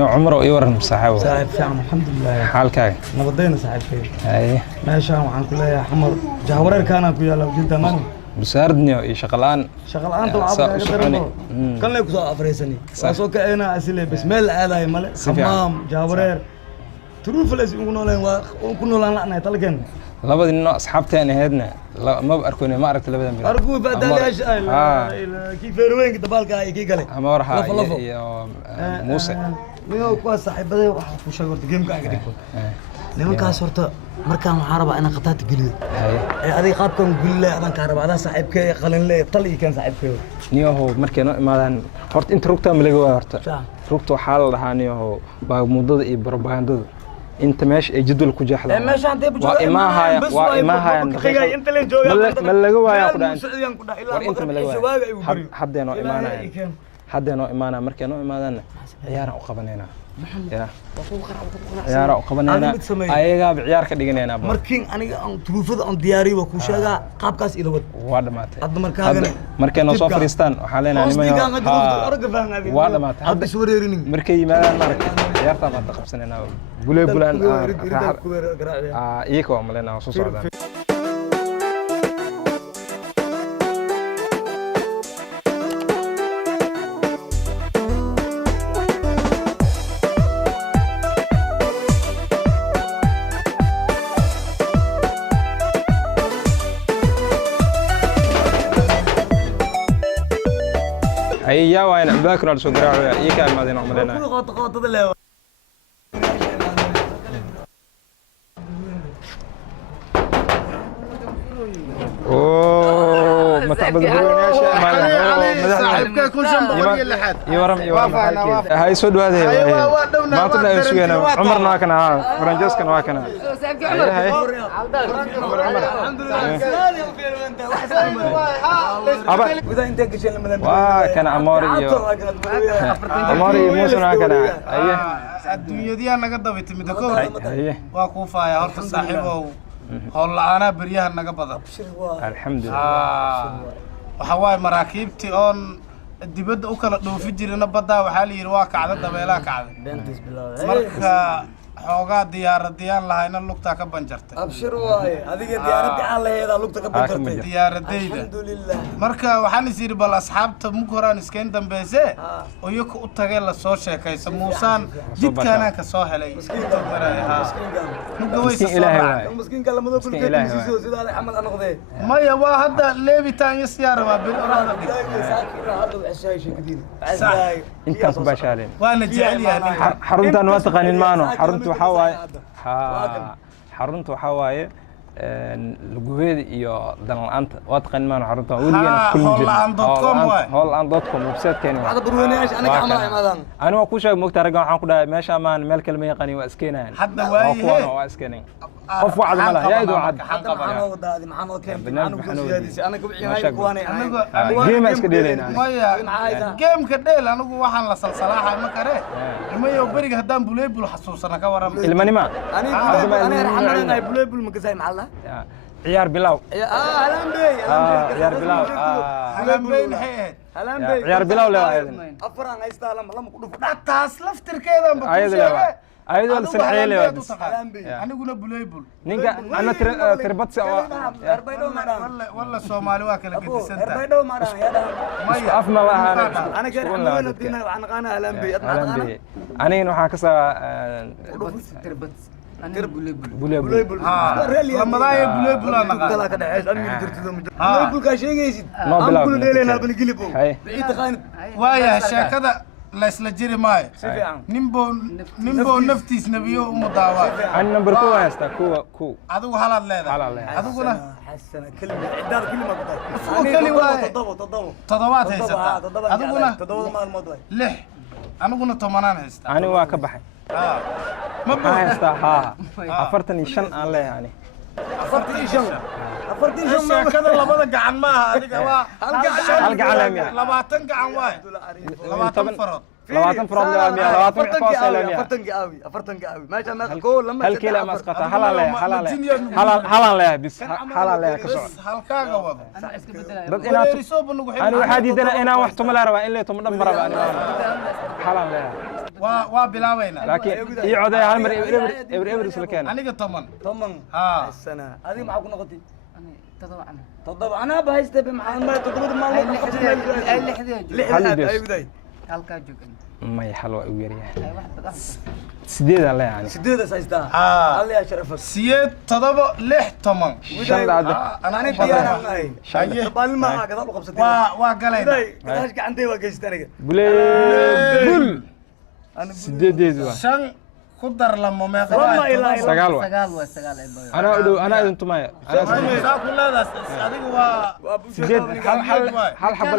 نيو عمره يورن صاحبه صاحب فعلا الحمد لله حالك نبضينا صاحب خير اي ماشي waxaan ku leeyahay xamar jahwareer kaana ku yaala jidda man بساردني iyo shaqalaan shaqalaan taa aad ka darbo kan lay ku soo afreysani soo kaayna asile bismil aaday male xamaam jahwareer turuufles ugu nooleen waa ku noolaan la'nay talgan labadii nooc asxaabteen ahaydna ma arkoonay ma aragtay labadan bil arku badalash kii feerweynka dabaalka ay kii gale ama waraha iyo Muuse niyo ku saaxiibaday waxa ku sheegay horta game-ka aan dhigto nimankaas horta markaan waxaan rabaa inaan qataat geliyo adiga qaabkan gulilay adan ka rabaa adaa saaxiibkay qalin leh tal iyo kan saaxiibkay niyo markay noo imaadaan horta inta rugta ma laga waa horta rugta waxa la dhahaa niyo baa mudada iyo propagandada انت ماشي جدول ku jeexda ماشي انت waa imaahayan inta leen jooga ma laga waayaa ku dhaay ilaa inta ma laga waayaa haddeenoo imaanayaan haddeenoo imaanaa markay noo imaadaan ciyaar u qabanayna ciyaar u qabanayna ayaga ciyaar ka dhiganayna markiin aniga aan turuufada aan diyaariyo ku sheega qaabkaas ila wad waa dhamaatay hadda markaagan markay noo soo fariistaan waxa leenahay nimayo waa dhamaatay hadda soo wareerinin markay yimaadaan markay ciyaarta baad qabsanayna bulaan iyaga waa malena soo socdaan يا وين باكر على سوق راعي يكال ما دينا عملنا اوه ما تعبد يا شيخ صاحبك كل شنبه اللي حد يورم هاي سود هذه ما طلع يسوينا عمرنا كنا فرنجس كنا كنا الحمد لله كان عماري موسى كنا ايه الدنيا دي انا قد بيت مدكو waa ku faaya horta saaxiibow howl la'aana bariyaha naga badan alxamdulillah waxa waay maraakiibtii oon dibadda u kala dhoofi jirina badda waxa la yiri waa kacda dabeelaha kacda marka xoogaa diyaaradiyaan lahayna lugta ka banjartay abshir waay adiga diyaaradda aan laheeda lugta ka banjartay diyaaradayda alxamdulillah marka waxaan is yiri bal asxaabta mug horaan iskeen dambeeyse oo iyagu u tagay la soo sheekaysa muusaan jidkaana ka soo helay مسكين لما ذوق الكيس سيدا على حمل أنقذه مايا واحد ليبي تاني سيارة ما بين أراضي هذا عشاي شيء كثير انت باشالين وانا جعلي يعني حرمتان واتقانين مانو حرمتو حواي حرمتو حواي لجوهد iyo danlaanta waad qan maan xarunta waligeena kullu holland.com website keeni waxa burweenayaasha anaga amal imaadaan aniga ku sheeg moogta raga waxaan ku dhahay meesha maan meel kale ma yaqaan waa iskeenayaan hadda waaye waa iskeenay qof wacd ma laha yaa idoo cad maxaan wadaadi maxaan keen anagu siyaadisi anagu bixinay kuwaanay anagu game iska dheelayna game ka dheel anagu waxaan la salsalaahay ma kare imayo bariga hadaan buleebul xasuusana ka waran ilmanima aniga raxmaanay buleebul ma gasay macalla عيار بلاو هلان بي عيار بلاو هلان بي نحيد هلان بي عيار بلاو لا ايضا افران هيستا لما كدف دتاس لفتر كيدان بكوشيغا ايضا السنحيلي انا قلنا بليبل نينكا انا تربط سوا والله الصومالي واكل قد سنت اربيدو مارا يا ده ما افنا الله انا كان عملنا دينا وعن قانا هلان بي انا waxaa ka تربط بليبل رمضان بليبل انا قال كده عيش انا درتو بليبل ka sheegaysid aan kula dheelena bal gilibo ciid qaan waaya sheekada la isla jiri maayo nimbo naftiis nabiyo u mudaawa an number 2 haysta ku adigu halaad leedahay adiguna حسنا كلمه عداد كلمه تضوات haysta adiguna تضوات maalmood way lix aniguna 10 haysta ani waa ka baxay ما هيستا ها أفرتني شن عليه يعني أفرتني شن ما كذا لبضة قعن معها هذيك هل قعن لمية لباتن قعن واحد لباتن فرد لباتن فرد لمية لباتن عقاص لمية أفرتن قاوي ما جاء ما كول لما هل كلا مسقطة هلا لا بس هلا لا كسر هل كاغا وضع أنا واحد يدنا أنا واحد تملا ربع إلا تملا مربع هلا لا waa bilaabayna laakiin ii coday hal mar eber isla keena aniga toman ها السنة هذه معك نقطي تضرب أنا بهايست بمحل ما تضرب ما لحد أي بداية may xal waa ugu yaryahay sideeda la yani سديدة سايستا الله يا شرف siyeed todoba lix toman shan dhacdo أنا ديانا طبعا ما هكذا لقب ستين waa galayna كذاش عندي وجيست أنا buleebul sideedeedu waa shan ku dar lamo meeqa sagaal waa anaa u dhow anaa idin tumaya saa ku leedahay adigu waa sideed hal xabo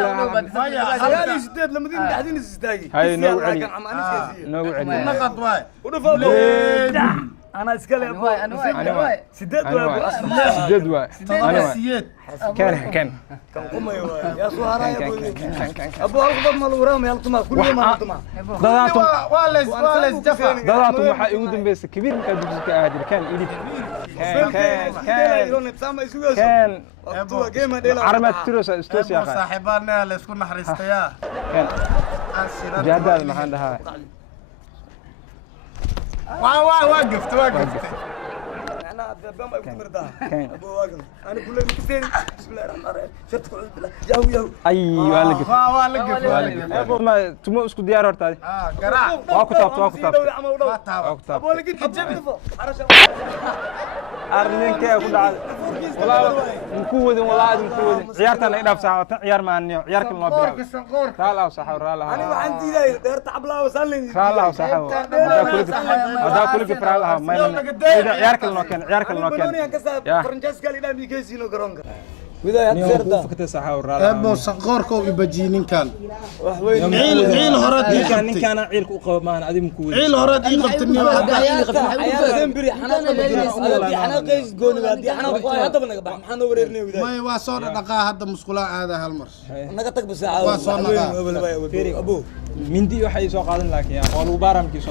هذه سديد لما دين قاعدين نستاجي هاي نوع علي نوع علي naqad waay أنا إسكالي أنا سديد sideed waa todoba siyeed كان كان قمة يا سوهرا يا أبو أبو ما الورام يلطمها كل يوم يلطمها dadaatum waa lees jafa dadaatum waxaa igu dambeysay kabiir markaa dugsiga ka ahadir kan idib kan عرمت تروس استوس يا اخي صاحبنا لا اسكو نحرستيا كان جهاد ما عندها وقفت أنا بما يكون مرتاح أبو واقف أنا كل يوم كثير بسم الله الرحمن الرحيم شرطك عود بالله ياهو ايوه لقف والقف ما تمو اسكو ديار hortaadi قراع واكو تاب أبو لقيت كجبت arninkee ku dhacay walaa ku wadin walaa idin ku wadin ciyaartan ay dhaaf saacada ciyaar ma anniyo ciyaarkan loo bilaabo raala saxaw raala أنا وعندي ذا دير تعبلا وسلم raala saxaw hada kulli raala ma ciyaarkan loo keen ciyaarkan loo keen يا فرنجاس قال لي نبي كيسينو كرونكا وإذا هتسرد فكت saxaw raala ابو صقوركو بجينين كان عيل هرد ninkan ciilku u qabo maan adii ku wadin عيل هرد يقبتني زنبري حنا قيس قوني هذه حنا هذا بنقبح حنا وريرني وذا ما واسور دقا هذا مسكولا هذا هالمر نقطك بساعة أبو mindi waxay soo qaadan laakiin oo lagu baaramkiiso